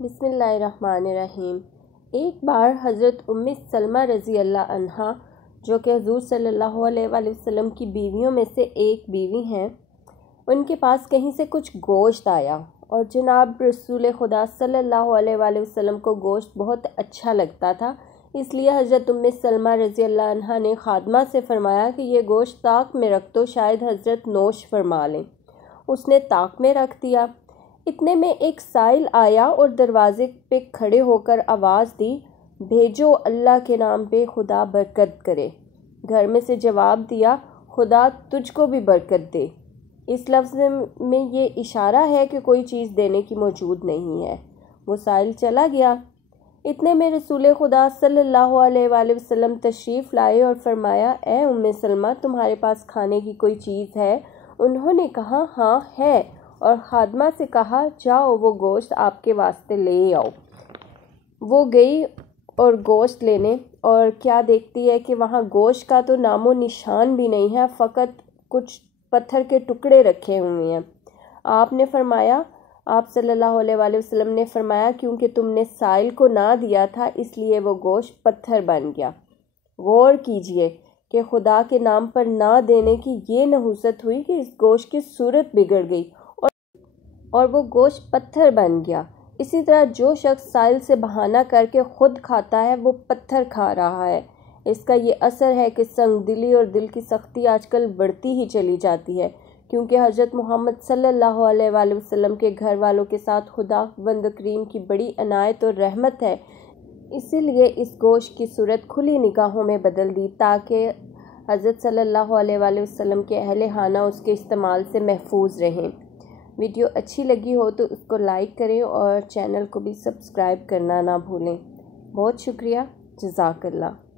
بسم اللہ الرحمن الرحیم۔ ایک بار حضرت سلمہ رضی اللہ عنہا جو کہ حضور صلی اللہ علیہ وآلہ وسلم کی بیویوں میں سے ایک بیوی ہیں، ان کے پاس کہیں سے کچھ گوشت آیا اور جناب رسول خدا صلی اللہ علیہ وآلہ وسلم کو گوشت بہت اچھا لگتا تھا، اس لیے حضرت سلمہ رضی اللہ عنہا نے خادمہ سے فرمایا کہ یہ گوشت طاق میں رکھ دو، شاید حضرت نوش فرما لیں۔ اس نے طاق میں رکھ دیا۔ اتنے میں ایک سائل آیا اور دروازے پہ کھڑے ہو کر آواز دی، بھیجو اللہ کے نام پہ، خدا برکت کرے۔ گھر میں سے جواب دیا، خدا تجھ کو بھی برکت دے۔ اس لفظ میں یہ اشارہ ہے کہ کوئی چیز دینے کی موجود نہیں ہے۔ وہ سائل چلا گیا۔ اتنے میں رسول خدا صلی اللہ علیہ وآلہ وسلم تشریف لائے اور فرمایا، اے سلمہ، تمہارے پاس کھانے کی کوئی چیز ہے؟ انہوں نے کہا، ہاں ہے، اور خادمہ سے کہا، جاؤ وہ گوشت آپ کے واسطے لے آؤ۔ وہ گئی اور گوشت لینے، اور کیا دیکھتی ہے کہ وہاں گوشت کا تو نام و نشان بھی نہیں ہے، فقط کچھ پتھر کے ٹکڑے رکھے ہوئے ہیں۔ آپ صلی اللہ علیہ وآلہ وسلم نے فرمایا، کیونکہ تم نے سائل کو نہ دیا تھا اس لیے وہ گوشت پتھر بن گیا۔ غور کیجئے کہ خدا کے نام پر نہ دینے کی یہ نحوست ہوئی کہ اس گوشت کی صورت بگڑ گئی اور وہ گوشت پتھر بن گیا۔ اسی طرح جو شخص سائل سے بہانہ کر کے خود کھاتا ہے وہ پتھر کھا رہا ہے۔ اس کا یہ اثر ہے کہ سنگ دلی اور دل کی سختی آج کل بڑھتی ہی چلی جاتی ہے، کیونکہ حضرت محمد صلی اللہ علیہ وآلہ وسلم کے گھر والوں کے ساتھ خداوند کریم کی بڑی عنایت اور رحمت ہے، اسی لیے اس گوشت کی صورت کھلی نگاہوں میں بدل دی تاکہ حضرت صلی اللہ علیہ وآلہ وسلم کے اہل خانہ اس کے استعمال سے محفوظ رہیں۔ ویڈیو اچھی لگی ہو تو اس کو لائک کریں اور چینل کو بھی سبسکرائب کرنا نہ بھولیں۔ بہت شکریہ، جزاک اللہ۔